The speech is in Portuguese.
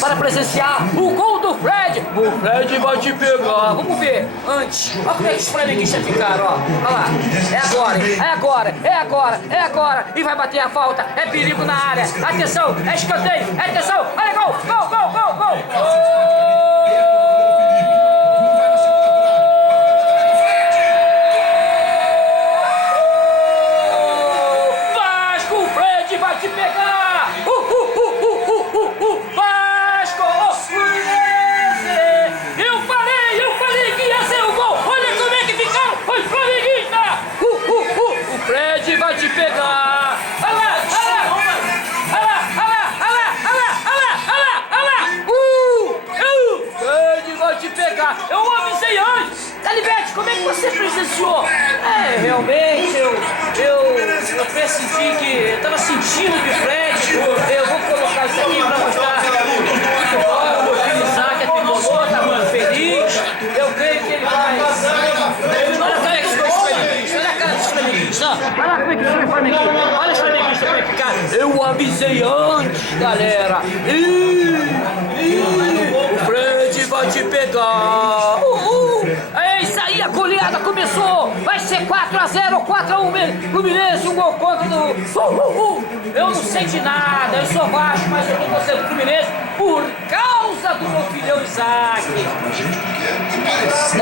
para presenciar o gol do Fred. O Fred vai te pegar. Vamos ver antes. Olha como é que os flamenguistas ficaram, ó. Olha lá. É agora, é agora, é agora, é agora. E vai bater a falta. É perigo na área. Atenção, é escanteio. Atenção, olha gol, gol, gol, gol, gol. Vasco, o Fred vai te pegar. Vasco, eu falei que ia ser o gol. Olha como é que ficaram os flamenguistas. O Fred vai te pegar. Olha lá, olha lá. Olha lá, olha lá, olha lá, olha lá, olha lá, olha lá. O Fred vai te pegar. Eu avisei antes. Calibete, como é que você presenciou? Realmente, eu percebi que eu tava sentindo que o Fred, eu vou colocar isso aqui pra mostrar o meu filho Isaac é tricolor, tá muito feliz, eu creio que ele vai... Olha a cara dos flamenguistas, olha a cara dos flamenguistas, olha lá como é que fica o flamenguista, olha os flamenguistas como é que ficaram. Eu avisei antes, galera, o Fred vai te pegar. É isso aí, a goleada começou! Vai ser 4-0 ou 4-1 Fluminense, um gol contra do... Eu não sei de nada, eu sou Vasco, mas eu tô torcendo pro Fluminense por causa do meu filhão Isaac.